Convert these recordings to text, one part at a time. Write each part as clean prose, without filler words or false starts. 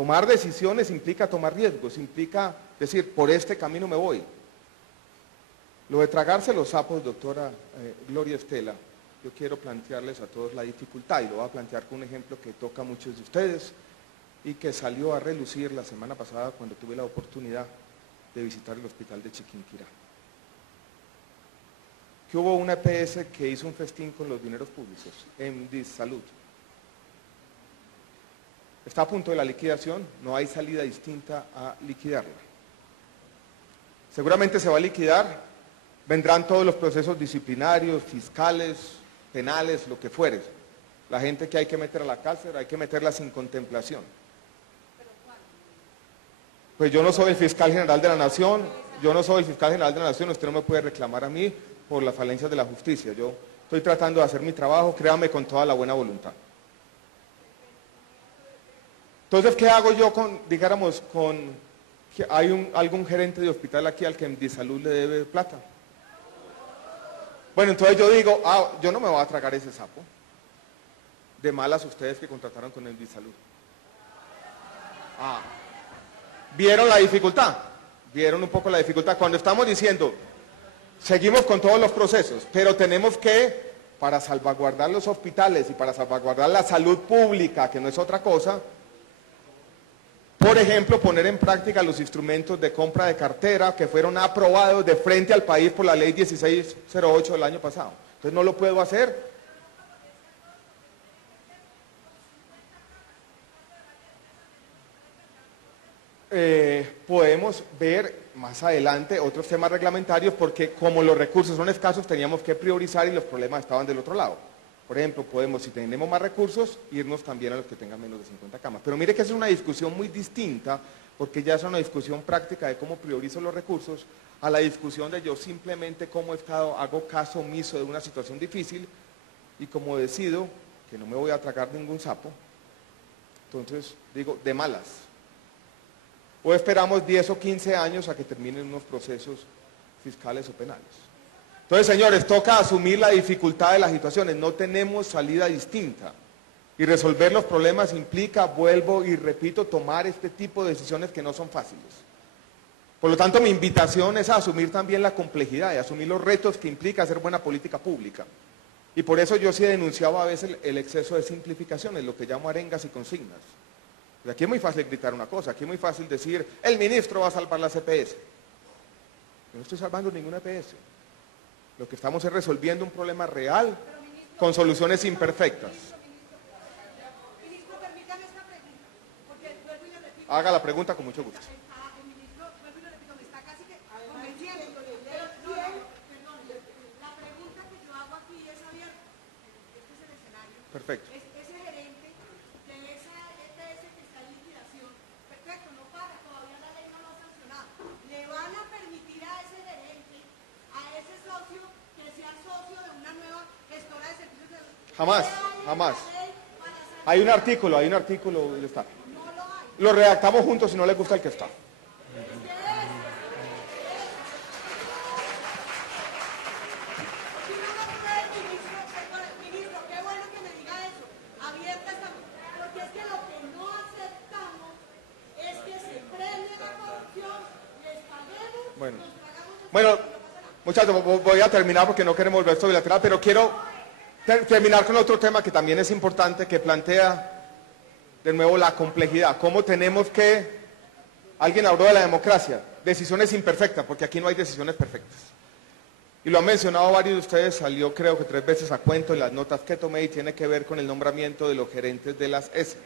Tomar decisiones implica tomar riesgos, implica decir, por este camino me voy. Lo de tragarse los sapos, doctora Gloria Estela, yo quiero plantearles a todos la dificultad, y lo voy a plantear con un ejemplo que toca a muchos de ustedes y que salió a relucir la semana pasada cuando tuve la oportunidad de visitar el hospital de Chiquinquirá. Que hubo una EPS que hizo un festín con los dineros públicos, Salud. Está a punto de la liquidación, no hay salida distinta a liquidarla. Seguramente se va a liquidar, vendrán todos los procesos disciplinarios, fiscales, penales, lo que fuere. La gente que hay que meter a la cárcel, hay que meterla sin contemplación. Pues yo no soy el fiscal general de la nación, usted no me puede reclamar a mí por las falencias de la justicia. Yo estoy tratando de hacer mi trabajo, créame, con toda la buena voluntad. Entonces, ¿qué hago yo hay algún gerente de hospital aquí al que Salud le debe plata? Bueno, entonces yo digo, yo no me voy a tragar ese sapo. De malas ustedes que contrataron con Salud. ¿Vieron la dificultad? ¿Vieron un poco la dificultad? Cuando estamos diciendo, seguimos con todos los procesos, pero tenemos que, para salvaguardar los hospitales y para salvaguardar la salud pública, que no es otra cosa, por ejemplo, poner en práctica los instrumentos de compra de cartera que fueron aprobados de frente al país por la ley 1608 del año pasado. Entonces no lo puedo hacer. Podemos ver más adelante otros temas reglamentarios porque como los recursos son escasos teníamos que priorizar y los problemas estaban del otro lado. Por ejemplo, podemos, si tenemos más recursos, irnos también a los que tengan menos de 50 camas. Pero mire que es una discusión muy distinta, porque ya es una discusión práctica de cómo priorizo los recursos, a la discusión de yo simplemente como Estado hago caso omiso de una situación difícil, y como decido que no me voy a tragar ningún sapo, entonces digo, de malas. O esperamos 10 o 15 años a que terminen unos procesos fiscales o penales. Entonces, señores, toca asumir la dificultad de las situaciones, no tenemos salida distinta. Y resolver los problemas implica, vuelvo y repito, tomar este tipo de decisiones que no son fáciles. Por lo tanto, mi invitación es a asumir también la complejidad y asumir los retos que implica hacer buena política pública. Y por eso yo sí he denunciado a veces el exceso de simplificaciones, lo que llamo arengas y consignas. Pues aquí es muy fácil gritar una cosa, aquí es muy fácil decir, el ministro va a salvar las EPS. Yo no estoy salvando ninguna EPS. Lo que estamos es resolviendo un problema real con soluciones imperfectas. Ministro, permítame esta pregunta, porque vuelvo y le repito. Haga la pregunta con mucho gusto. El ministro, vuelvo y le repito, me está casi que convenciendo. Perdón, la pregunta que yo hago aquí es abierta. Este es el escenario. Perfecto. Ese gerente de esa EPS que está en liquidación, perfecto, no paga, todavía la ley no lo ha sancionado. ¿Le van a permitir a ese gerente, a ese socio, que sea socio de una nueva gestora de servicios de... Jamás, jamás. Hay un artículo, ¿dónde está? No lo hay. Lo redactamos juntos si no les gusta el que está. Ministro, qué bueno que me diga eso. Abierta esta... Porque es que lo que no aceptamos es que se premie la corrupción, les paguemos, nos tragamos... Bueno, muchachos, voy a terminar porque no queremos volver esto bilateral, pero quiero terminar con otro tema que también es importante, que plantea de nuevo la complejidad. ¿Cómo tenemos que... Alguien habló de la democracia, decisiones imperfectas, porque aquí no hay decisiones perfectas. Y lo han mencionado varios de ustedes, salió creo que 3 veces a cuento en las notas que tomé y tiene que ver con el nombramiento de los gerentes de las ESE.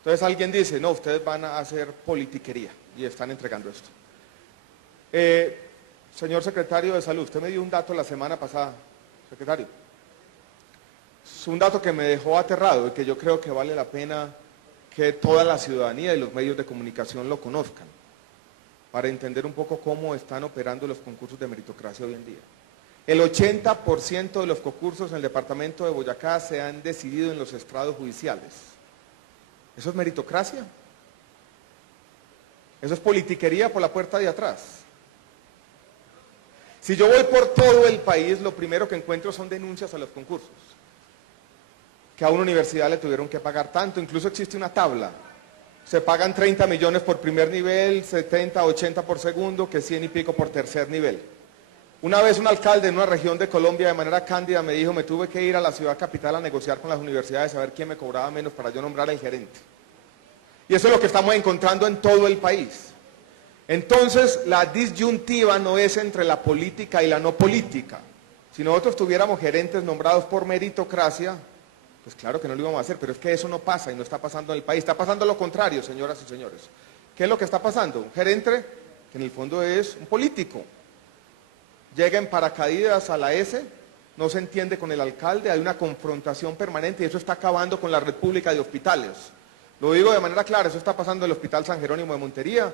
Entonces alguien dice, no, ustedes van a hacer politiquería y están entregando esto. Señor secretario de Salud, usted me dio un dato la semana pasada, secretario. Es un dato que me dejó aterrado y que yo creo que vale la pena que toda la ciudadanía y los medios de comunicación lo conozcan, para entender un poco cómo están operando los concursos de meritocracia hoy en día. El 80% de los concursos en el departamento de Boyacá se han decidido en los estrados judiciales. ¿Eso es meritocracia? ¿Eso es politiquería por la puerta de atrás? Si yo voy por todo el país, lo primero que encuentro son denuncias a los concursos. que a una universidad le tuvieron que pagar tanto, incluso existe una tabla. Se pagan 30 millones por primer nivel, 70, 80 por segundo, que 100 y pico por tercer nivel. Una vez un alcalde en una región de Colombia de manera cándida me dijo, me tuve que ir a la ciudad capital a negociar con las universidades a ver quién me cobraba menos para yo nombrar al gerente. Y eso es lo que estamos encontrando en todo el país. Entonces, la disyuntiva no es entre la política y la no política. Si nosotros tuviéramos gerentes nombrados por meritocracia, pues claro que no lo íbamos a hacer, pero es que eso no pasa y no está pasando en el país. Está pasando lo contrario, señoras y señores. ¿Qué es lo que está pasando? Un gerente que en el fondo es un político. Llega en paracaídas a la S, no se entiende con el alcalde, hay una confrontación permanente y eso está acabando con la red pública de hospitales. Lo digo de manera clara, eso está pasando en el Hospital San Jerónimo de Montería,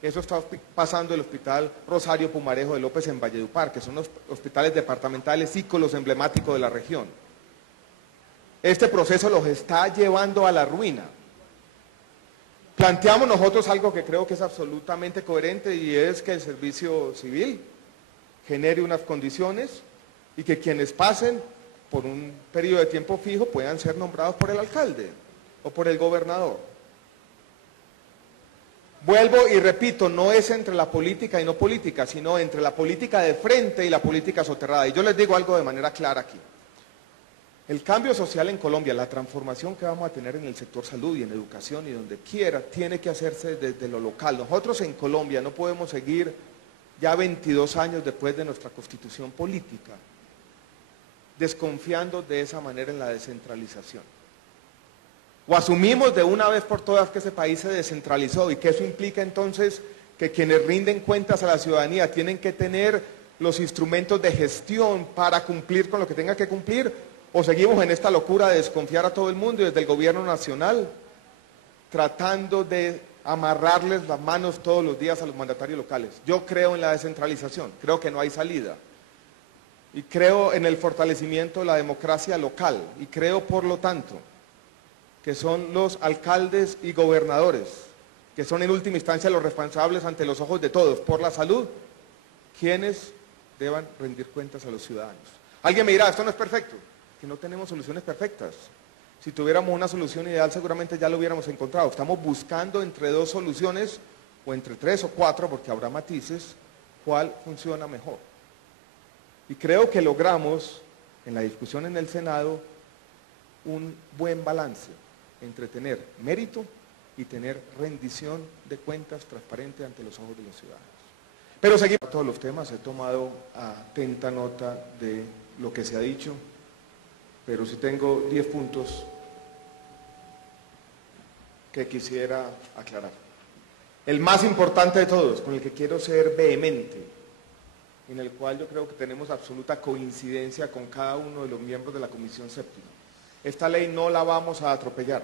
eso está pasando en el Hospital Rosario Pumarejo de López en Valledupar, que son los hospitales departamentales íconos emblemáticos de la región. Este proceso los está llevando a la ruina. Planteamos nosotros algo que creo que es absolutamente coherente y es que el servicio civil genere unas condiciones y que quienes pasen por un periodo de tiempo fijo puedan ser nombrados por el alcalde o por el gobernador. Vuelvo y repito, no es entre la política y no política, sino entre la política de frente y la política soterrada. Y yo les digo algo de manera clara aquí. El cambio social en Colombia, la transformación que vamos a tener en el sector salud y en educación y donde quiera, tiene que hacerse desde lo local. Nosotros en Colombia no podemos seguir ya 22 años después de nuestra constitución política, desconfiando de esa manera en la descentralización. O asumimos de una vez por todas que ese país se descentralizó y que eso implica entonces que quienes rinden cuentas a la ciudadanía tienen que tener los instrumentos de gestión para cumplir con lo que tenga que cumplir, o seguimos en esta locura de desconfiar a todo el mundo y desde el gobierno nacional tratando de amarrarles las manos todos los días a los mandatarios locales. Yo creo en la descentralización, creo que no hay salida. Y creo en el fortalecimiento de la democracia local. Y creo, por lo tanto, que son los alcaldes y gobernadores, que son en última instancia los responsables ante los ojos de todos, por la salud, quienes deban rendir cuentas a los ciudadanos. Alguien me dirá, esto no es perfecto, que no tenemos soluciones perfectas. Si tuviéramos una solución ideal seguramente ya lo hubiéramos encontrado. Estamos buscando entre dos soluciones, o entre 3 o 4, porque habrá matices, cuál funciona mejor. Y creo que logramos, en la discusión en el Senado, un buen balance entre tener mérito y tener rendición de cuentas transparente ante los ojos de los ciudadanos. Pero seguimos todos los temas, he tomado atenta nota de lo que se ha dicho, pero sí tengo 10 puntos que quisiera aclarar. El más importante de todos, con el que quiero ser vehemente, en el cual yo creo que tenemos absoluta coincidencia con cada uno de los miembros de la Comisión Séptima. Esta ley no la vamos a atropellar.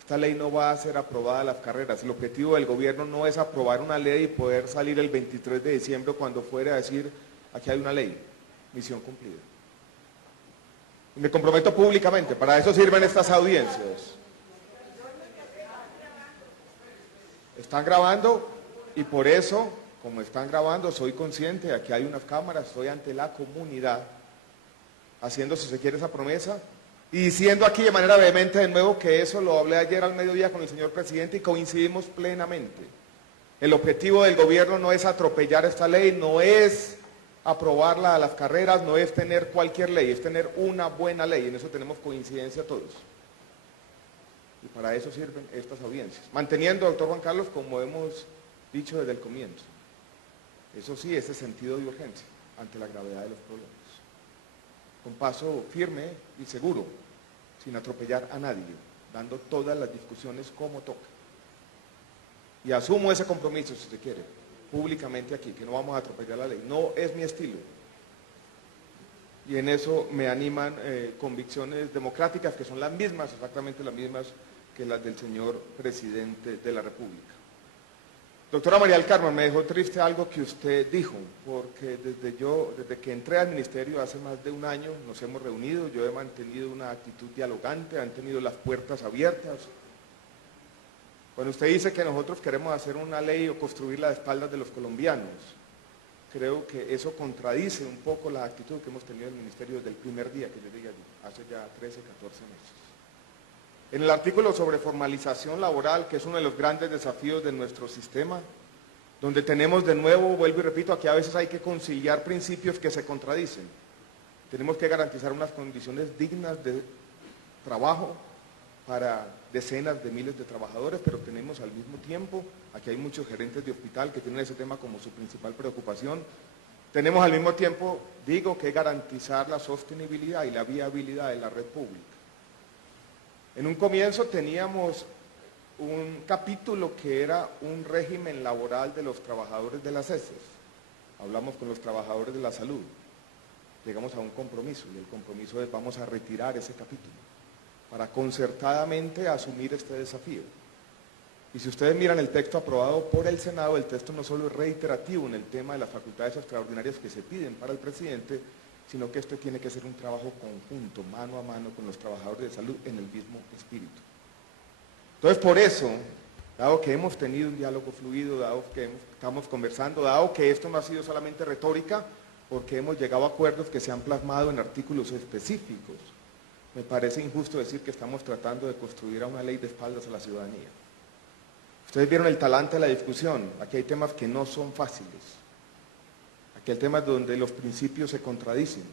Esta ley no va a ser aprobada a las carreras. El objetivo del gobierno no es aprobar una ley y poder salir el 23 de diciembre cuando fuera a decir, aquí hay una ley, misión cumplida. Y me comprometo públicamente, para eso sirven estas audiencias. Están grabando y por eso, como están grabando, soy consciente de que hay unas cámaras, estoy ante la comunidad, haciendo, si se quiere, esa promesa, y diciendo aquí de manera vehemente de nuevo que eso lo hablé ayer al mediodía con el señor presidente y coincidimos plenamente. El objetivo del gobierno no es atropellar esta ley, no es aprobarla a las carreras, no es tener cualquier ley, es tener una buena ley, en eso tenemos coincidencia todos. Y para eso sirven estas audiencias. Manteniendo, doctor Juan Carlos, como hemos dicho desde el comienzo, eso sí, ese sentido de urgencia ante la gravedad de los problemas. Con paso firme y seguro, sin atropellar a nadie, dando todas las discusiones como toca. Y asumo ese compromiso, si se quiere, públicamente aquí, que no vamos a atropellar la ley. No es mi estilo. Y en eso me animan convicciones democráticas que son las mismas, exactamente las mismas que las del señor presidente de la República. Doctora María del Carmen, me dejó triste algo que usted dijo, porque desde que entré al ministerio hace más de un año nos hemos reunido, yo he mantenido una actitud dialogante, han tenido las puertas abiertas. Cuando usted dice que nosotros queremos hacer una ley o construirla a espaldas de los colombianos, creo que eso contradice un poco la actitud que hemos tenido en el Ministerio desde el primer día que yo llegué allí, hace ya 13, 14 meses. En el artículo sobre formalización laboral, que es uno de los grandes desafíos de nuestro sistema, donde tenemos de nuevo, vuelvo y repito, aquí a veces hay que conciliar principios que se contradicen. Tenemos que garantizar unas condiciones dignas de trabajo para decenas de miles de trabajadores, pero tenemos al mismo tiempo, aquí hay muchos gerentes de hospital que tienen ese tema como su principal preocupación, tenemos al mismo tiempo, digo, que garantizar la sostenibilidad y la viabilidad de la red pública. En un comienzo teníamos un capítulo que era un régimen laboral de los trabajadores de las ESES. Hablamos con los trabajadores de la salud, llegamos a un compromiso y el compromiso es vamos a retirar ese capítulo para concertadamente asumir este desafío. Y si ustedes miran el texto aprobado por el Senado, el texto no solo es reiterativo en el tema de las facultades extraordinarias que se piden para el presidente, sino que esto tiene que ser un trabajo conjunto, mano a mano con los trabajadores de salud en el mismo espíritu. Entonces, por eso, dado que hemos tenido un diálogo fluido, dado que estamos conversando, dado que esto no ha sido solamente retórica, porque hemos llegado a acuerdos que se han plasmado en artículos específicos, me parece injusto decir que estamos tratando de construir una ley de espaldas a la ciudadanía. Ustedes vieron el talante de la discusión, aquí hay temas que no son fáciles, aquí hay temas donde los principios se contradicen,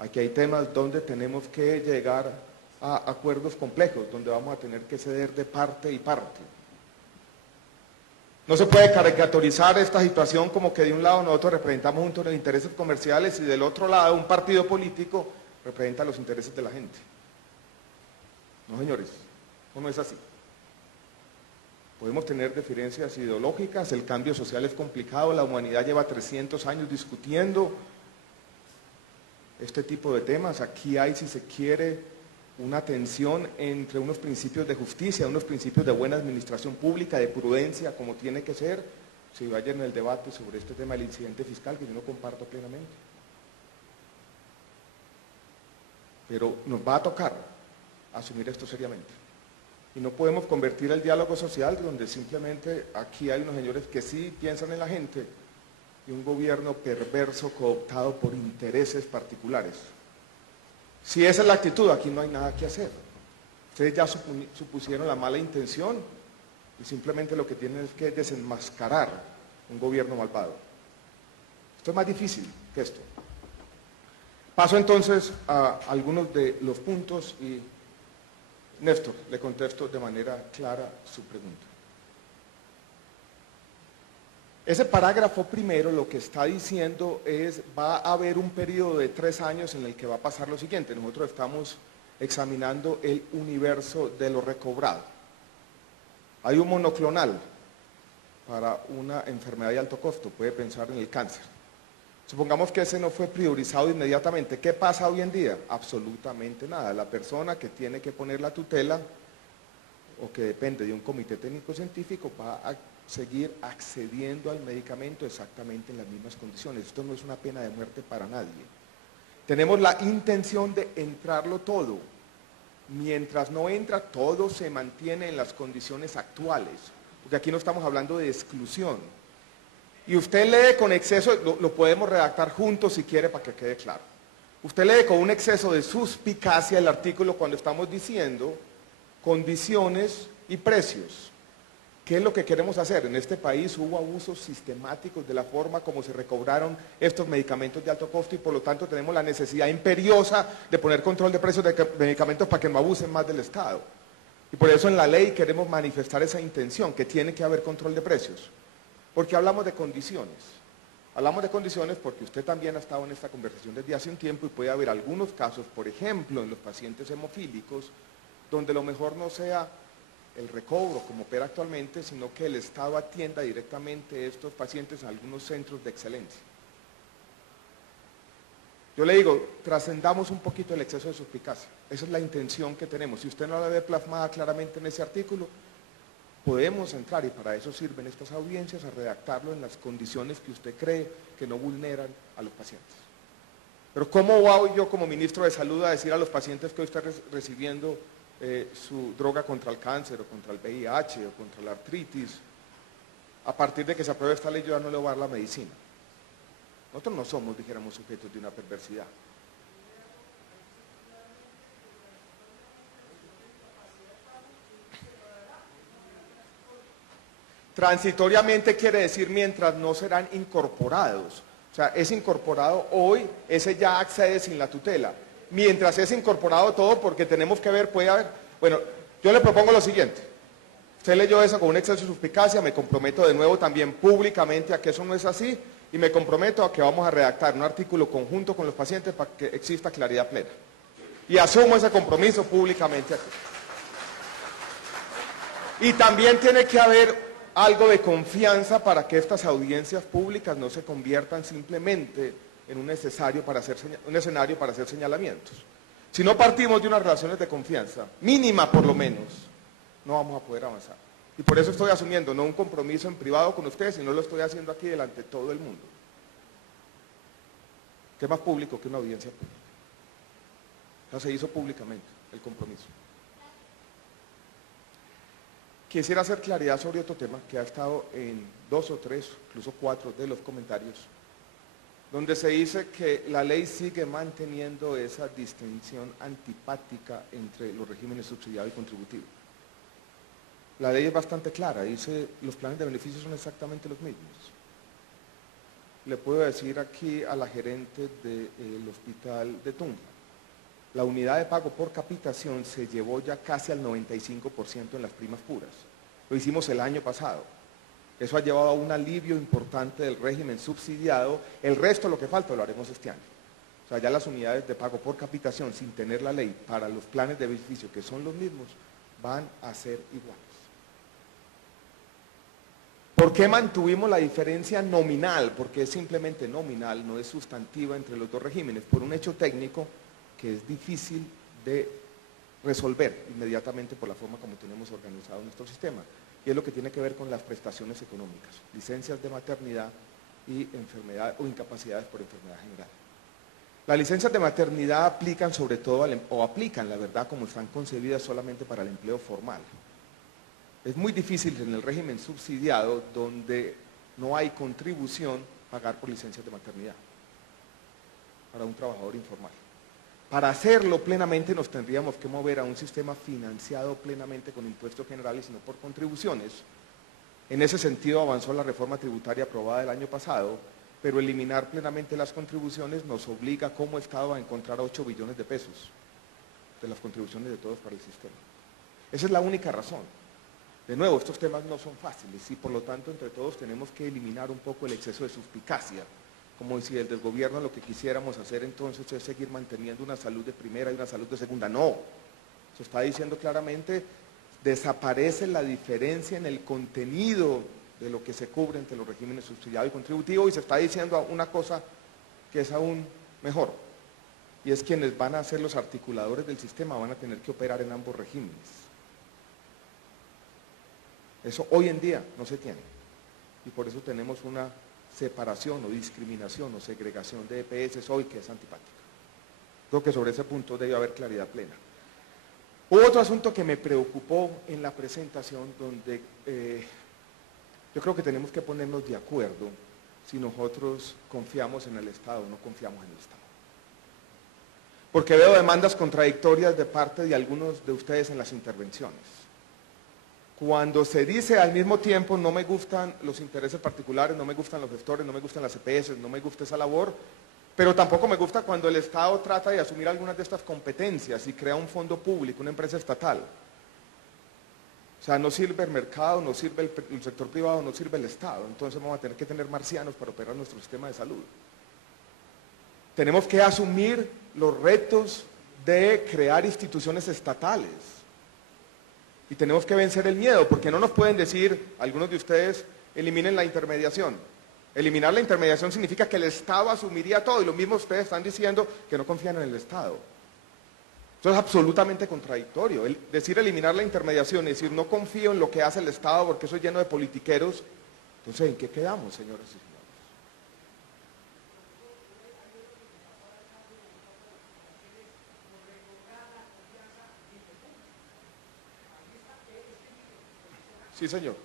aquí hay temas donde tenemos que llegar a acuerdos complejos, donde vamos a tener que ceder de parte y parte. No se puede caricaturizar esta situación como que de un lado nosotros representamos un de intereses comerciales y del otro lado un partido político representa los intereses de la gente. No, señores, no es así. Podemos tener diferencias ideológicas, el cambio social es complicado, la humanidad lleva 300 años discutiendo este tipo de temas. Aquí hay, si se quiere, una tensión entre unos principios de justicia, unos principios de buena administración pública, de prudencia, como tiene que ser. Si vaya en el debate sobre este tema del incidente fiscal, que yo no comparto plenamente. Pero nos va a tocar asumir esto seriamente. Y no podemos convertir el diálogo social donde simplemente aquí hay unos señores que sí piensan en la gente y un gobierno perverso cooptado por intereses particulares. Si esa es la actitud, aquí no hay nada que hacer. Ustedes ya supusieron la mala intención y simplemente lo que tienen es que desenmascarar un gobierno malvado. Esto es más difícil que esto. Paso entonces a algunos de los puntos y Néstor, le contesto de manera clara su pregunta. Ese parágrafo primero lo que está diciendo es, va a haber un periodo de 3 años en el que va a pasar lo siguiente. Nosotros estamos examinando el universo de lo recobrado. Hay un monoclonal para una enfermedad de alto costo, puede pensar en el cáncer. Supongamos que ese no fue priorizado inmediatamente. ¿Qué pasa hoy en día? Absolutamente nada. La persona que tiene que poner la tutela o que depende de un comité técnico-científico va a seguir accediendo al medicamento exactamente en las mismas condiciones. Esto no es una pena de muerte para nadie. Tenemos la intención de entrarlo todo. Mientras no entra, todo se mantiene en las condiciones actuales. Porque aquí no estamos hablando de exclusión. Y usted lee con exceso, lo podemos redactar juntos si quiere para que quede claro. Usted lee con un exceso de suspicacia el artículo cuando estamos diciendo condiciones y precios. ¿Qué es lo que queremos hacer? En este país hubo abusos sistemáticos de la forma como se recobraron estos medicamentos de alto costo y por lo tanto tenemos la necesidad imperiosa de poner control de precios de medicamentos para que no abusen más del Estado. Y por eso en la ley queremos manifestar esa intención, que tiene que haber control de precios. Porque hablamos de condiciones. Hablamos de condiciones porque usted también ha estado en esta conversación desde hace un tiempo y puede haber algunos casos, por ejemplo, en los pacientes hemofílicos, donde lo mejor no sea el recobro como opera actualmente, sino que el Estado atienda directamente a estos pacientes en algunos centros de excelencia. Yo le digo, trascendamos un poquito el exceso de suspicacia. Esa es la intención que tenemos. Si usted no la ve plasmada claramente en ese artículo, podemos entrar, y para eso sirven estas audiencias, a redactarlo en las condiciones que usted cree que no vulneran a los pacientes. Pero ¿cómo voy yo como ministro de Salud a decir a los pacientes que hoy están recibiendo su droga contra el cáncer, o contra el VIH, o contra la artritis, a partir de que se apruebe esta ley yo ya no le voy a dar la medicina. Nosotros no somos, dijéramos, sujetos de una perversidad. Transitoriamente quiere decir mientras no serán incorporados. O sea, es incorporado hoy, ese ya accede sin la tutela. Mientras es incorporado todo, porque tenemos que ver, puede haber... Bueno, yo le propongo lo siguiente. Usted leyó eso con un exceso de suspicacia, me comprometo de nuevo también públicamente a que eso no es así y me comprometo a que vamos a redactar un artículo conjunto con los pacientes para que exista claridad plena. Y asumo ese compromiso públicamente aquí. Y también tiene que haber algo de confianza para que estas audiencias públicas no se conviertan simplemente en un escenario para hacer señalamientos. Si no partimos de unas relaciones de confianza, mínima por lo menos, no vamos a poder avanzar. Y por eso estoy asumiendo no un compromiso en privado con ustedes, sino lo estoy haciendo aquí delante de todo el mundo. ¿Qué más público que una audiencia pública? O sea, se hizo públicamente el compromiso. Quisiera hacer claridad sobre otro tema que ha estado en 2 o 3, incluso 4 de los comentarios, donde se dice que la ley sigue manteniendo esa distinción antipática entre los regímenes subsidiado y contributivo. La ley es bastante clara, dice los planes de beneficios son exactamente los mismos. Le puedo decir aquí a la gerente del hospital de Tunja, la unidad de pago por capitación se llevó ya casi al 95% en las primas puras. Lo hicimos el año pasado. Eso ha llevado a un alivio importante del régimen subsidiado. El resto, lo que falta, lo haremos este año. O sea, ya las unidades de pago por capitación, sin tener la ley, para los planes de beneficio, que son los mismos, van a ser iguales. ¿Por qué mantuvimos la diferencia nominal? Porque es simplemente nominal, no es sustantiva entre los dos regímenes, por un hecho técnico que es difícil de resolver inmediatamente por la forma como tenemos organizado nuestro sistema. Y es lo que tiene que ver con las prestaciones económicas, licencias de maternidad y enfermedad o incapacidades por enfermedad general. Las licencias de maternidad aplican sobre todo, aplican la verdad como están concebidas solamente para el empleo formal. Es muy difícil en el régimen subsidiado, donde no hay contribución, pagar por licencias de maternidad para un trabajador informal. Para hacerlo plenamente nos tendríamos que mover a un sistema financiado plenamente con impuestos generales y no por contribuciones. En ese sentido avanzó la reforma tributaria aprobada el año pasado, pero eliminar plenamente las contribuciones nos obliga como Estado a encontrar 8 billones de pesos de las contribuciones de todos para el sistema. Esa es la única razón. De nuevo, estos temas no son fáciles y por lo tanto entre todos tenemos que eliminar un poco el exceso de suspicacia. Como si desde el gobierno lo que quisiéramos hacer entonces es seguir manteniendo una salud de primera y una salud de segunda. No, se está diciendo claramente, desaparece la diferencia en el contenido de lo que se cubre entre los regímenes subsidiado y contributivo y se está diciendo una cosa que es aún mejor, y es quienes van a ser los articuladores del sistema van a tener que operar en ambos regímenes. Eso hoy en día no se tiene y por eso tenemos una separación o discriminación o segregación de EPS hoy que es antipática. Creo que sobre ese punto debe haber claridad plena. Hubo otro asunto que me preocupó en la presentación donde yo creo que tenemos que ponernos de acuerdo si nosotros confiamos en el Estado o no confiamos en el Estado. Porque veo demandas contradictorias de parte de algunos de ustedes en las intervenciones. Cuando se dice al mismo tiempo no me gustan los intereses particulares, no me gustan los gestores, no me gustan las EPS, no me gusta esa labor, pero tampoco me gusta cuando el Estado trata de asumir algunas de estas competencias y crea un fondo público, una empresa estatal. O sea, no sirve el mercado, no sirve el sector privado, no sirve el Estado, entonces vamos a tener que tener marcianos para operar nuestro sistema de salud. Tenemos que asumir los retos de crear instituciones estatales. Y tenemos que vencer el miedo, porque no nos pueden decir, algunos de ustedes, eliminen la intermediación. Eliminar la intermediación significa que el Estado asumiría todo, y lo mismo ustedes están diciendo que no confían en el Estado. Eso es absolutamente contradictorio. Decir eliminar la intermediación, es decir, no confío en lo que hace el Estado porque eso es lleno de politiqueros. Entonces, ¿en qué quedamos, señoras y señores? Sí, señor.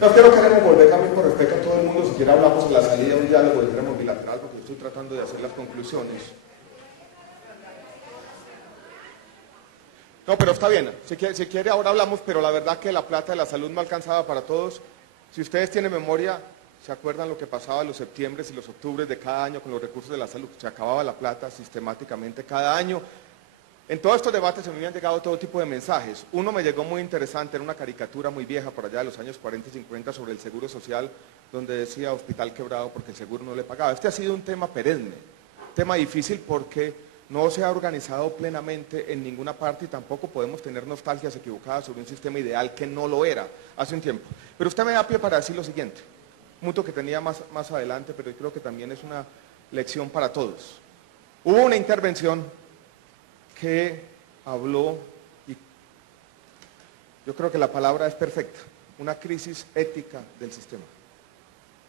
No, es que no queremos volver también por respeto a todo el mundo, si quiera hablamos en la salida de un diálogo, dijéramos bilateral, porque yo estoy tratando de hacer las conclusiones. No, pero está bien, si quiere ahora hablamos, pero la verdad que la plata de la salud no alcanzaba para todos. Si ustedes tienen memoria, ¿se acuerdan lo que pasaba los septiembres y los octubres de cada año con los recursos de la salud? Se acababa la plata sistemáticamente cada año. En todos estos debates se me habían llegado todo tipo de mensajes. Uno me llegó muy interesante, era una caricatura muy vieja por allá de los años 40 y 50 sobre el seguro social, donde decía hospital quebrado porque el seguro no le pagaba. Este ha sido un tema perenne, tema difícil porque no se ha organizado plenamente en ninguna parte y tampoco podemos tener nostalgias equivocadas sobre un sistema ideal que no lo era hace un tiempo. Pero usted me da pie para decir lo siguiente, un punto que tenía más adelante, pero yo creo que también es una lección para todos. Hubo una intervención que habló, y yo creo que la palabra es perfecta, una crisis ética del sistema.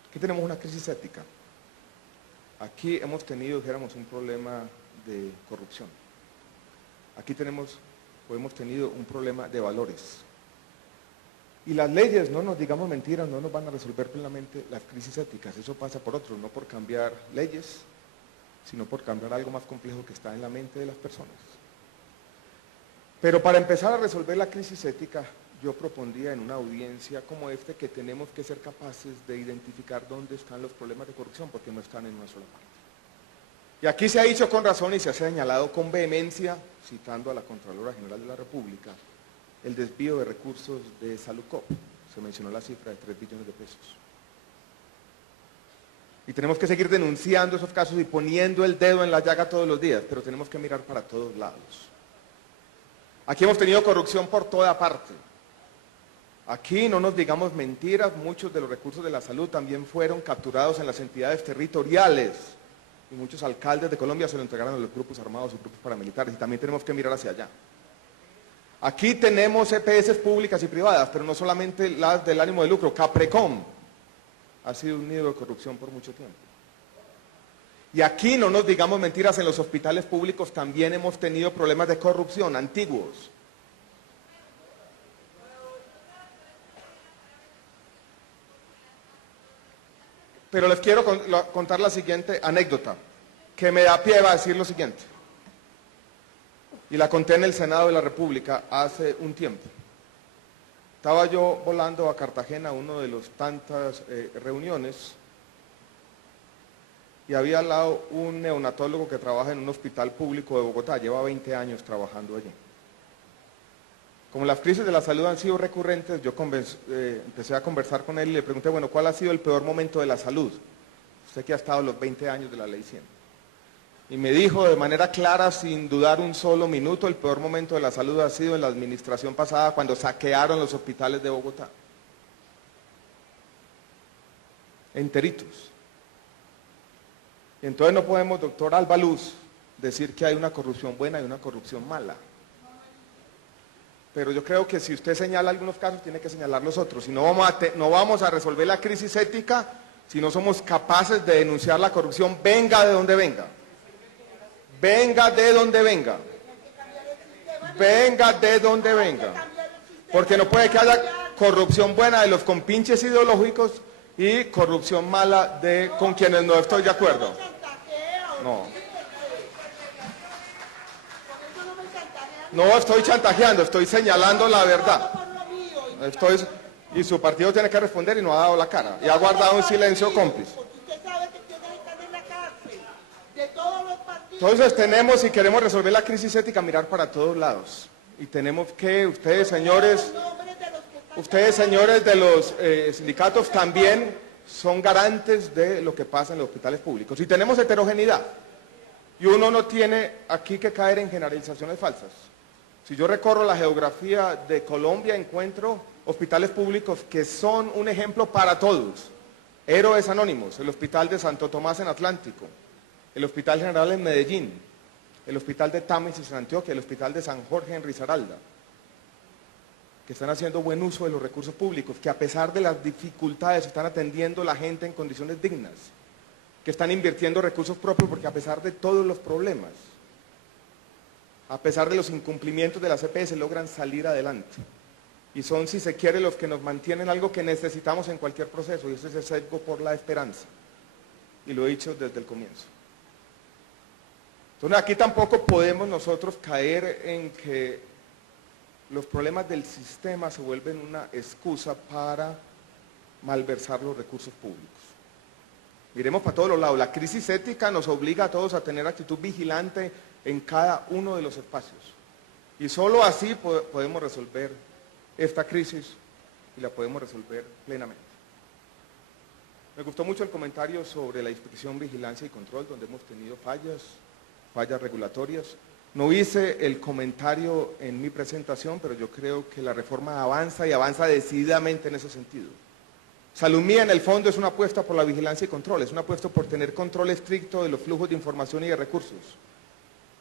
Aquí tenemos una crisis ética. Aquí hemos tenido, dijéramos, un problema de corrupción. Aquí hemos tenido un problema de valores. Y las leyes, no nos digamos mentiras, no nos van a resolver plenamente las crisis éticas. Eso pasa por otros, no por cambiar leyes, sino por cambiar algo más complejo que está en la mente de las personas. Pero para empezar a resolver la crisis ética, yo propondría en una audiencia como esta que tenemos que ser capaces de identificar dónde están los problemas de corrupción, porque no están en una sola parte. Y aquí se ha dicho con razón y se ha señalado con vehemencia, citando a la Contralora General de la República, el desvío de recursos de Salucop. Se mencionó la cifra de 3 billones de pesos. Y tenemos que seguir denunciando esos casos y poniendo el dedo en la llaga todos los días, pero tenemos que mirar para todos lados. Aquí hemos tenido corrupción por toda parte. Aquí no nos digamos mentiras, muchos de los recursos de la salud también fueron capturados en las entidades territoriales. Y muchos alcaldes de Colombia se lo entregaron a los grupos armados y grupos paramilitares, y también tenemos que mirar hacia allá. Aquí tenemos EPS públicas y privadas, pero no solamente las del ánimo de lucro. Caprecom ha sido un nido de corrupción por mucho tiempo. Y aquí no nos digamos mentiras, en los hospitales públicos también hemos tenido problemas de corrupción antiguos. Pero les quiero contar la siguiente anécdota, que me da pie a decir lo siguiente. Y la conté en el Senado de la República hace un tiempo. Estaba yo volando a Cartagena, uno de los tantas reuniones, y había al lado un neonatólogo que trabaja en un hospital público de Bogotá, lleva 20 años trabajando allí. Como las crisis de la salud han sido recurrentes, yo empecé a conversar con él y le pregunté, bueno, ¿cuál ha sido el peor momento de la salud? Usted que ha estado los 20 años de la Ley 100. Y me dijo de manera clara, sin dudar un solo minuto, el peor momento de la salud ha sido en la administración pasada, cuando saquearon los hospitales de Bogotá. Enteritos. Y entonces no podemos, doctor Alba Luz, decir que hay una corrupción buena y una corrupción mala. Pero yo creo que si usted señala algunos casos, tiene que señalar los otros. Si no vamos a resolver la crisis ética, si no somos capaces de denunciar la corrupción, venga de donde venga. Venga de donde venga. Venga de donde venga. Porque no puede que haya corrupción buena de los compinches ideológicos y corrupción mala de con quienes no estoy de acuerdo. No. No estoy chantajeando, estoy señalando la verdad. Y su partido tiene que responder y no ha dado la cara. Y ha guardado un silencio cómplice. Entonces tenemos, si queremos resolver la crisis ética, mirar para todos lados. Y tenemos que, ustedes señores de los sindicatos también son garantes de lo que pasa en los hospitales públicos. Y tenemos heterogeneidad. Y uno no tiene aquí que caer en generalizaciones falsas. Si yo recorro la geografía de Colombia, encuentro hospitales públicos que son un ejemplo para todos. Héroes Anónimos, el Hospital de Santo Tomás en Atlántico, el Hospital General en Medellín, el Hospital de Támesis en Antioquia, el Hospital de San Jorge en Risaralda, que están haciendo buen uso de los recursos públicos, que a pesar de las dificultades están atendiendo a la gente en condiciones dignas, que están invirtiendo recursos propios porque a pesar de todos los problemas, a pesar de los incumplimientos de la EPS, logran salir adelante. y son, si se quiere, los que nos mantienen algo que necesitamos en cualquier proceso, y ese es el sesgo por la esperanza, y lo he dicho desde el comienzo. Entonces aquí tampoco podemos nosotros caer en que los problemas del sistema se vuelven una excusa para malversar los recursos públicos. Miremos para todos los lados, la crisis ética nos obliga a todos a tener actitud vigilante en cada uno de los espacios, y solo así podemos resolver esta crisis, y la podemos resolver plenamente. Me gustó mucho el comentario sobre la inspección, vigilancia y control, donde hemos tenido fallas regulatorias. No hice el comentario en mi presentación, pero yo creo que la reforma avanza y avanza decididamente en ese sentido. Salud Mía, en el fondo, es una apuesta por la vigilancia y control, es una apuesta por tener control estricto de los flujos de información y de recursos.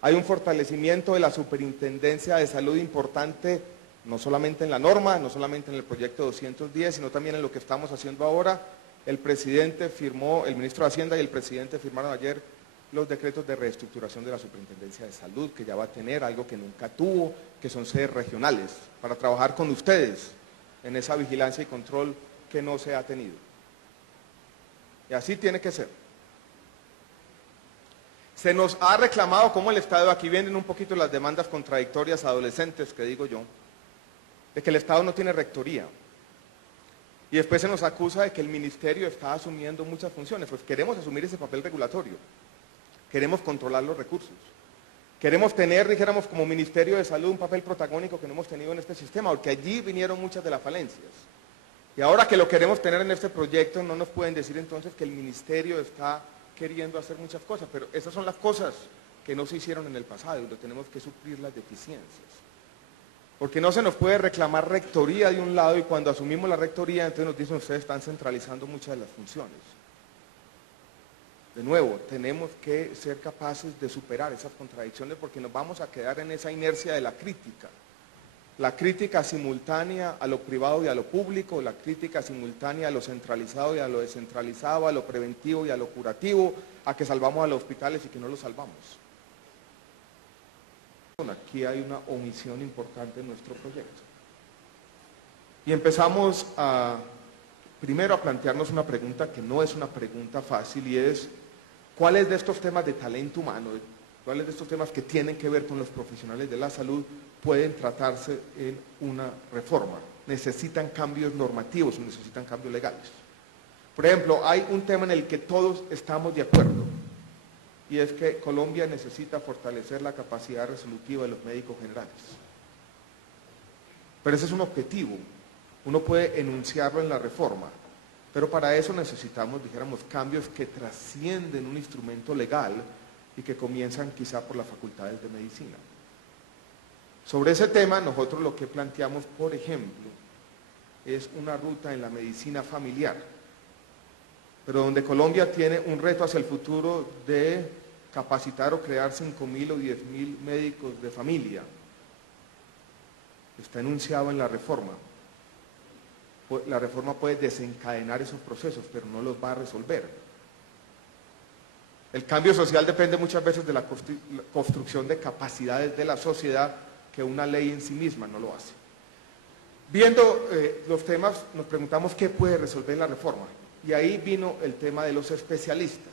Hay un fortalecimiento de la superintendencia de salud importante, no solamente en la norma, no solamente en el proyecto 210, sino también en lo que estamos haciendo ahora. El presidente firmó, el ministro de Hacienda y el presidente firmaron ayer los decretos de reestructuración de la superintendencia de salud, que ya va a tener algo que nunca tuvo, que son sedes regionales, para trabajar con ustedes en esa vigilancia y control que no se ha tenido. Y así tiene que ser. Se nos ha reclamado como el Estado, aquí vienen un poquito las demandas contradictorias adolescentes que digo yo, de que el Estado no tiene rectoría. Y después se nos acusa de que el ministerio está asumiendo muchas funciones. Pues queremos asumir ese papel regulatorio, queremos controlar los recursos, queremos tener, dijéramos, como Ministerio de Salud un papel protagónico que no hemos tenido en este sistema, porque allí vinieron muchas de las falencias. Y ahora que lo queremos tener en este proyecto, no nos pueden decir entonces que el ministerio está queriendo hacer muchas cosas, pero esas son las cosas que no se hicieron en el pasado y donde tenemos que suplir las deficiencias. Porque no se nos puede reclamar rectoría de un lado y cuando asumimos la rectoría, entonces nos dicen ustedes están centralizando muchas de las funciones. De nuevo, tenemos que ser capaces de superar esas contradicciones porque nos vamos a quedar en esa inercia de la crítica simultánea a lo privado y a lo público, la crítica simultánea a lo centralizado y a lo descentralizado, a lo preventivo y a lo curativo, a que salvamos a los hospitales y que no los salvamos. Aquí hay una omisión importante en nuestro proyecto. Y empezamos primero a plantearnos una pregunta que no es una pregunta fácil y es, ¿cuáles de estos temas de talento humano, cuáles de estos temas que tienen que ver con los profesionales de la salud pueden tratarse en una reforma? ¿Necesitan cambios normativos o necesitan cambios legales? Por ejemplo, hay un tema en el que todos estamos de acuerdo, y es que Colombia necesita fortalecer la capacidad resolutiva de los médicos generales. Pero ese es un objetivo, uno puede enunciarlo en la reforma, pero para eso necesitamos, dijéramos, cambios que trascienden un instrumento legal y que comienzan quizá por las facultades de medicina. Sobre ese tema, nosotros lo que planteamos, por ejemplo, es una ruta en la medicina familiar, pero donde Colombia tiene un reto hacia el futuro de capacitar o crear 5.000 o 10.000 médicos de familia. Está enunciado en la reforma. La reforma puede desencadenar esos procesos, pero no los va a resolver. El cambio social depende muchas veces de la construcción de capacidades de la sociedad, que una ley en sí misma no lo hace. Viendo los temas, nos preguntamos qué puede resolver la reforma. Y ahí vino el tema de los especialistas,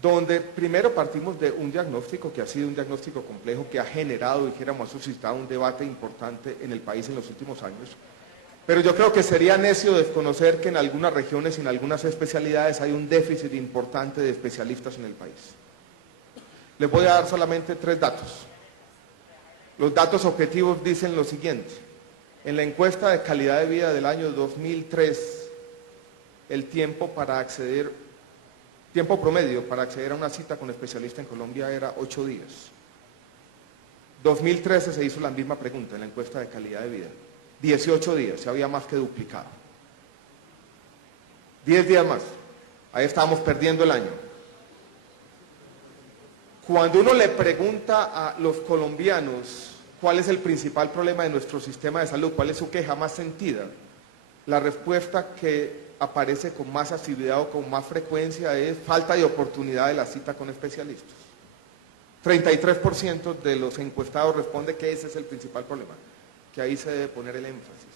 donde primero partimos de un diagnóstico que ha sido un diagnóstico complejo, que ha generado, dijéramos, ha suscitado un debate importante en el país en los últimos años. Pero yo creo que sería necio desconocer que en algunas regiones y en algunas especialidades hay un déficit importante de especialistas en el país. Les voy a dar solamente 3 datos. Los datos objetivos dicen lo siguiente. En la encuesta de calidad de vida del año 2003, el tiempo promedio para acceder a una cita con especialista en Colombia era 8 días. 2013 se hizo la misma pregunta en la encuesta de calidad de vida. 18 días, se había más que duplicado. 10 días más, ahí estábamos perdiendo el año. Cuando uno le pregunta a los colombianos cuál es el principal problema de nuestro sistema de salud, cuál es su queja más sentida, la respuesta que aparece con más asiduidad o con más frecuencia es falta de oportunidad de la cita con especialistas. 33% de los encuestados responde que ese es el principal problema. que ahí se debe poner el énfasis.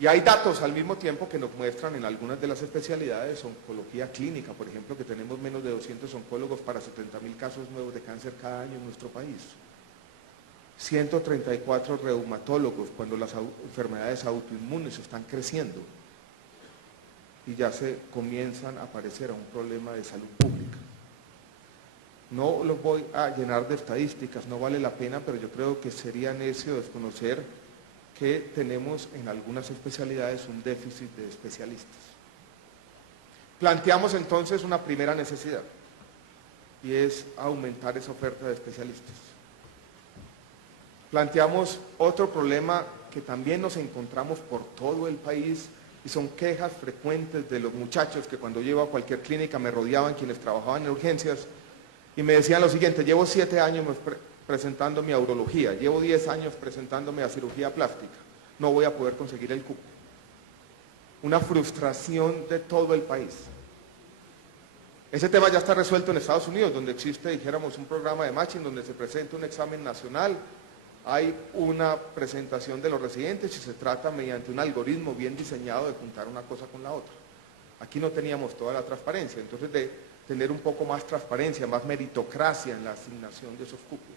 Y hay datos al mismo tiempo que nos muestran en algunas de las especialidades, oncología clínica, por ejemplo, que tenemos menos de 200 oncólogos para 70.000 casos nuevos de cáncer cada año en nuestro país. 134 reumatólogos cuando las enfermedades autoinmunes están creciendo y ya se comienzan a parecer a un problema de salud pública. No los voy a llenar de estadísticas, no vale la pena, pero yo creo que sería necio desconocer que tenemos en algunas especialidades un déficit de especialistas. Planteamos entonces una primera necesidad y es aumentar esa oferta de especialistas. Planteamos otro problema que también nos encontramos por todo el país y son quejas frecuentes de los muchachos que cuando llego a cualquier clínica me rodeaban quienes trabajaban en urgencias y me decían lo siguiente: llevo 7 años presentándome a urología, llevo 10 años presentándome a cirugía plástica, no voy a poder conseguir el cupo. Una frustración de todo el país. Ese tema ya está resuelto en Estados Unidos, donde existe, dijéramos, un programa de matching, donde se presenta un examen nacional, hay una presentación de los residentes y se trata mediante un algoritmo bien diseñado de juntar una cosa con la otra. Aquí no teníamos toda la transparencia, entonces de tener un poco más transparencia, más meritocracia en la asignación de esos cupos.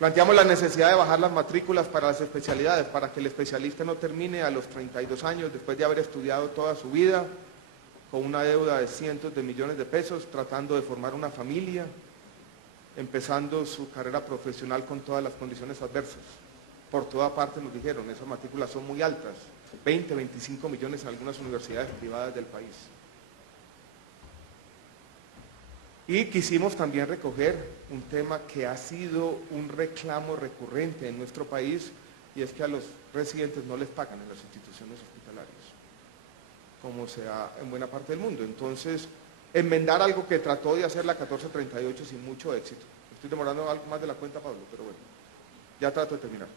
Planteamos la necesidad de bajar las matrículas para las especialidades, para que el especialista no termine a los 32 años, después de haber estudiado toda su vida, con una deuda de cientos de millones de pesos, tratando de formar una familia, empezando su carrera profesional con todas las condiciones adversas. Por toda parte nos dijeron, esas matrículas son muy altas, 20, 25 millones en algunas universidades privadas del país. Y quisimos también recoger un tema que ha sido un reclamo recurrente en nuestro país, y es que a los residentes no les pagan en las instituciones hospitalarias, como se da en buena parte del mundo. Entonces, enmendar algo que trató de hacer la 1438 sin mucho éxito. Estoy demorando algo más de la cuenta, Pablo, pero bueno, ya trato de terminar.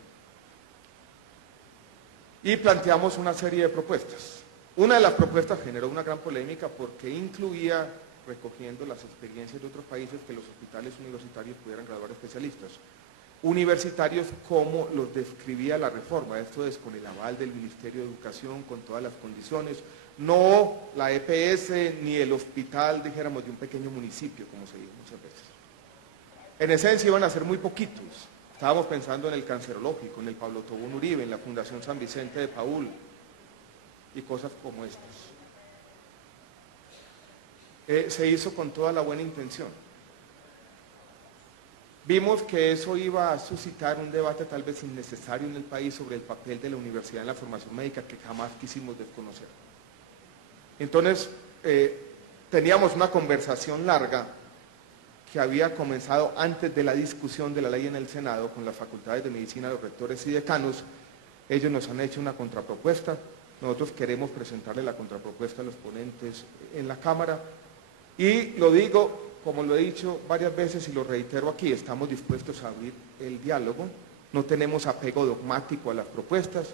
Y planteamos una serie de propuestas. Una de las propuestas generó una gran polémica porque incluía, recogiendo las experiencias de otros países, que los hospitales universitarios pudieran graduar especialistas. Universitarios como los describía la reforma, esto es con el aval del Ministerio de Educación, con todas las condiciones, no la EPS ni el hospital, dijéramos, de un pequeño municipio, como se dice muchas veces. En esencia iban a ser muy poquitos. Estábamos pensando en el Cancerológico, en el Pablo Tobón Uribe, en la Fundación San Vicente de Paúl y cosas como estas. Se hizo con toda la buena intención. Vimos que eso iba a suscitar un debate tal vez innecesario en el país sobre el papel de la universidad en la formación médica que jamás quisimos desconocer. Entonces, teníamos una conversación larga que había comenzado antes de la discusión de la ley en el Senado con las facultades de medicina, los rectores y decanos. Ellos nos han hecho una contrapropuesta, nosotros queremos presentarle la contrapropuesta a los ponentes en la Cámara, y lo digo, como lo he dicho varias veces y lo reitero aquí, estamos dispuestos a abrir el diálogo, no tenemos apego dogmático a las propuestas,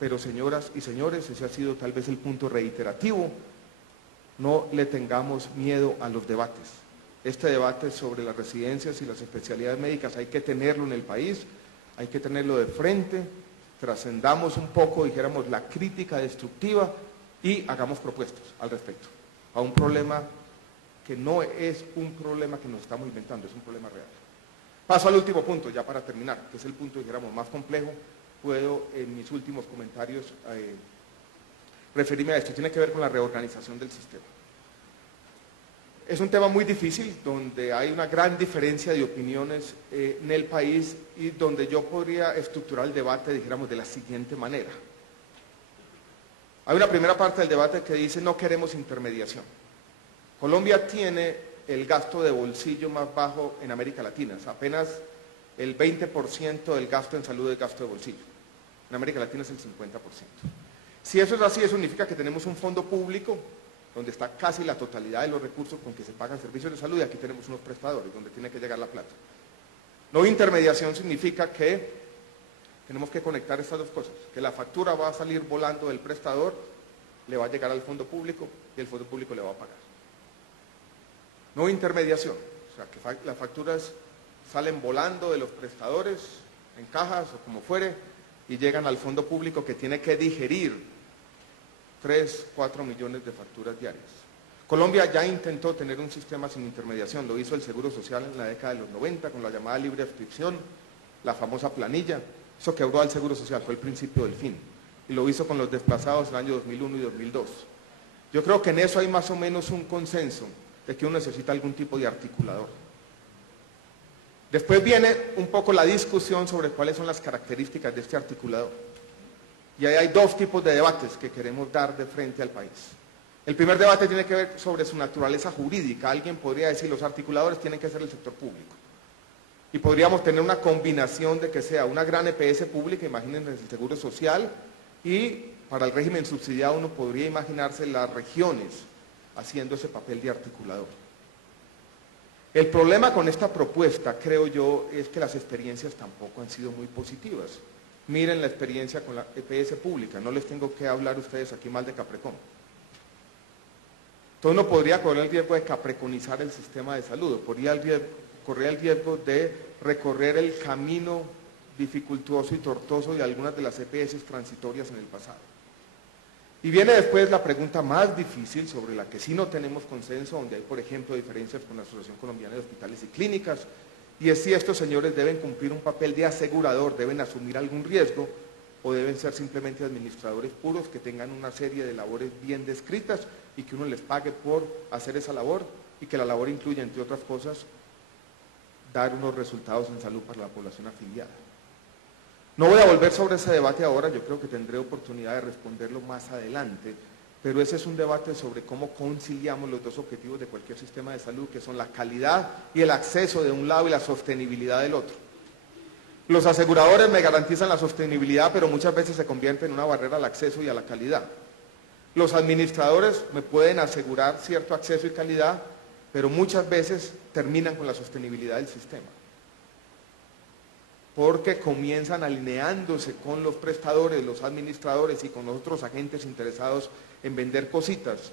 pero señoras y señores, ese ha sido tal vez el punto reiterativo, no le tengamos miedo a los debates. Este debate sobre las residencias y las especialidades médicas hay que tenerlo en el país, hay que tenerlo de frente, trascendamos un poco, dijéramos, la crítica destructiva y hagamos propuestas al respecto, a un problema que no es un problema que nos estamos inventando, es un problema real. Paso al último punto, ya para terminar, que es el punto, dijéramos, más complejo. Puedo en mis últimos comentarios referirme a esto, tiene que ver con la reorganización del sistema. Es un tema muy difícil, donde hay una gran diferencia de opiniones en el país y donde yo podría estructurar el debate, dijéramos, de la siguiente manera. Hay una primera parte del debate que dice no queremos intermediación. Colombia tiene el gasto de bolsillo más bajo en América Latina, o sea, apenas el 20% del gasto en salud es gasto de bolsillo. En América Latina es el 50%. Si eso es así, eso significa que tenemos un fondo público donde está casi la totalidad de los recursos con que se pagan servicios de salud, y aquí tenemos unos prestadores donde tiene que llegar la plata. No intermediación significa que tenemos que conectar estas dos cosas, que la factura va a salir volando del prestador, le va a llegar al fondo público y el fondo público le va a pagar. No intermediación, o sea, que las facturas salen volando de los prestadores, en cajas o como fuere, y llegan al fondo público que tiene que digerir 3, 4 millones de facturas diarias. Colombia ya intentó tener un sistema sin intermediación, lo hizo el Seguro Social en la década de los 90 con la llamada libre adscripción, la famosa planilla. Eso quebró al Seguro Social, fue el principio del fin, y lo hizo con los desplazados en el año 2001 y 2002. Yo creo que en eso hay más o menos un consenso de que uno necesita algún tipo de articulador. Después viene un poco la discusión sobre cuáles son las características de este articulador. Y ahí hay dos tipos de debates que queremos dar de frente al país. El primer debate tiene que ver sobre su naturaleza jurídica. Alguien podría decir, los articuladores tienen que ser el sector público. Y podríamos tener una combinación de que sea una gran EPS pública, imagínense el Seguro Social, y para el régimen subsidiado uno podría imaginarse las regiones haciendo ese papel de articulador. El problema con esta propuesta, creo yo, es que las experiencias tampoco han sido muy positivas. Miren la experiencia con la EPS pública, no les tengo que hablar a ustedes aquí mal de Caprecom. Entonces uno podría correr el riesgo de capreconizar el sistema de salud, correr el riesgo de recorrer el camino dificultoso y tortuoso de algunas de las EPS transitorias en el pasado. Y viene después la pregunta más difícil, sobre la que sí no tenemos consenso, donde hay, por ejemplo, diferencias con la Asociación Colombiana de Hospitales y Clínicas, y es si estos señores deben cumplir un papel de asegurador, deben asumir algún riesgo, o deben ser simplemente administradores puros que tengan una serie de labores bien descritas y que uno les pague por hacer esa labor, y que la labor incluya, entre otras cosas, dar unos resultados en salud para la población afiliada. No voy a volver sobre ese debate ahora, yo creo que tendré oportunidad de responderlo más adelante, pero ese es un debate sobre cómo conciliamos los dos objetivos de cualquier sistema de salud, que son la calidad y el acceso de un lado y la sostenibilidad del otro. Los aseguradores me garantizan la sostenibilidad, pero muchas veces se convierten en una barrera al acceso y a la calidad. Los administradores me pueden asegurar cierto acceso y calidad, pero muchas veces terminan con la sostenibilidad del sistema, porque comienzan alineándose con los prestadores, los administradores y con los otros agentes interesados en vender cositas,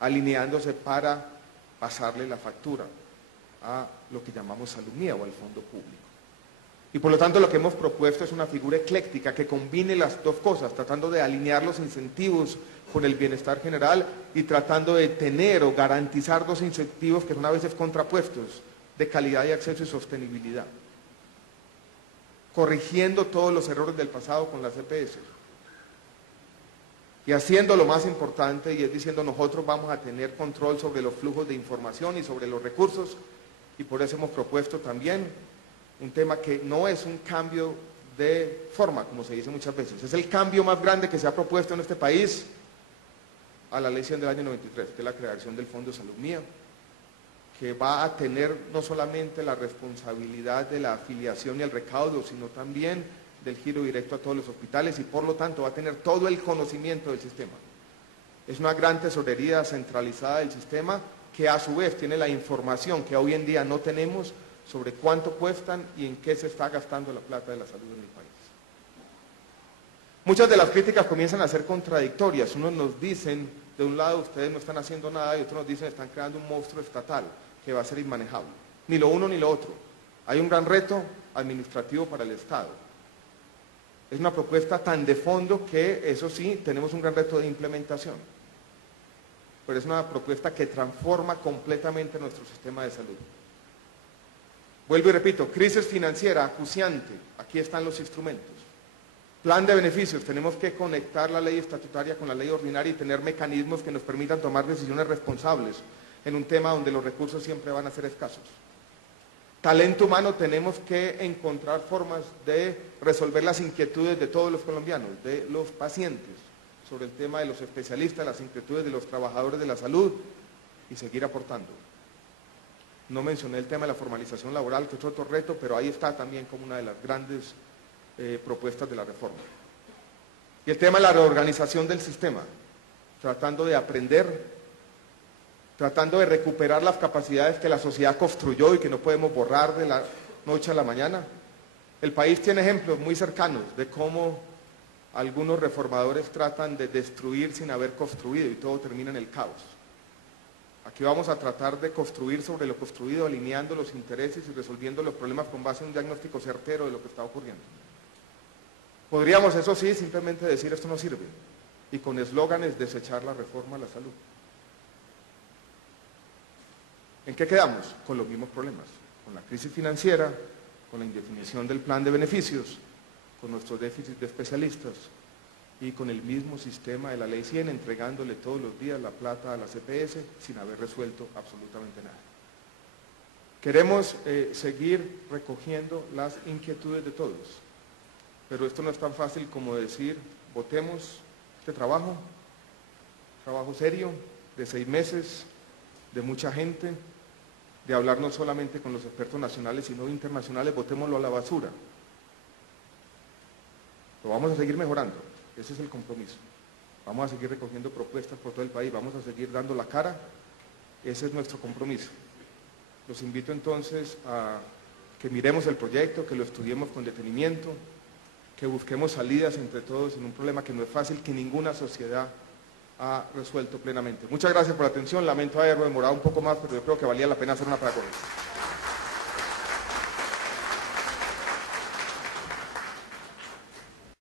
alineándose para pasarle la factura a lo que llamamos salud mía o al fondo público. Y por lo tanto lo que hemos propuesto es una figura ecléctica que combine las dos cosas, tratando de alinear los incentivos con el bienestar general y tratando de tener o garantizar dos incentivos que son a veces contrapuestos, de calidad y acceso y sostenibilidad, corrigiendo todos los errores del pasado con las EPS y haciendo lo más importante, y es diciendo nosotros vamos a tener control sobre los flujos de información y sobre los recursos, y por eso hemos propuesto también un tema que no es un cambio de forma, como se dice muchas veces, es el cambio más grande que se ha propuesto en este país a la ley 100 del año 93, que es la creación del Fondo Salud Mía, que va a tener no solamente la responsabilidad de la afiliación y el recaudo, sino también del giro directo a todos los hospitales, y por lo tanto va a tener todo el conocimiento del sistema. Es una gran tesorería centralizada del sistema que a su vez tiene la información que hoy en día no tenemos sobre cuánto cuestan y en qué se está gastando la plata de la salud en el país. Muchas de las críticas comienzan a ser contradictorias. Unos nos dicen, de un lado, ustedes no están haciendo nada, y otros nos dicen, están creando un monstruo estatal que va a ser inmanejable. Ni lo uno ni lo otro. Hay un gran reto administrativo para el Estado. Es una propuesta tan de fondo que, eso sí, tenemos un gran reto de implementación. Pero es una propuesta que transforma completamente nuestro sistema de salud. Vuelvo y repito, crisis financiera acuciante, aquí están los instrumentos. Plan de beneficios, tenemos que conectar la ley estatutaria con la ley ordinaria y tener mecanismos que nos permitan tomar decisiones responsables en un tema donde los recursos siempre van a ser escasos. Talento humano, tenemos que encontrar formas de resolver las inquietudes de todos los colombianos, de los pacientes, sobre el tema de los especialistas, las inquietudes de los trabajadores de la salud, y seguir aportando. No mencioné el tema de la formalización laboral, que es otro reto, pero ahí está también como una de las grandes propuestas de la reforma. Y el tema de la reorganización del sistema, tratando de aprender, tratando de recuperar las capacidades que la sociedad construyó y que no podemos borrar de la noche a la mañana. El país tiene ejemplos muy cercanos de cómo algunos reformadores tratan de destruir sin haber construido y todo termina en el caos. Aquí vamos a tratar de construir sobre lo construido, alineando los intereses y resolviendo los problemas con base en un diagnóstico certero de lo que está ocurriendo. Podríamos, eso sí, simplemente decir esto no sirve y con eslóganes desechar la reforma a la salud. ¿En qué quedamos? Con los mismos problemas, con la crisis financiera, con la indefinición del plan de beneficios, con nuestros déficits de especialistas y con el mismo sistema de la Ley 100, entregándole todos los días la plata a la CPS sin haber resuelto absolutamente nada. Queremos seguir recogiendo las inquietudes de todos, pero esto no es tan fácil como decir, votemos este trabajo serio, de 6 meses, de mucha gente, de hablar no solamente con los expertos nacionales, sino internacionales, votémoslo a la basura. Lo vamos a seguir mejorando, ese es el compromiso. Vamos a seguir recogiendo propuestas por todo el país, vamos a seguir dando la cara, ese es nuestro compromiso. Los invito entonces a que miremos el proyecto, que lo estudiemos con detenimiento, que busquemos salidas entre todos en un problema que no es fácil, que ninguna sociedad ha resuelto plenamente. Muchas gracias por la atención, lamento haberlo demorado un poco más, pero yo creo que valía la pena hacer una paraconferencia.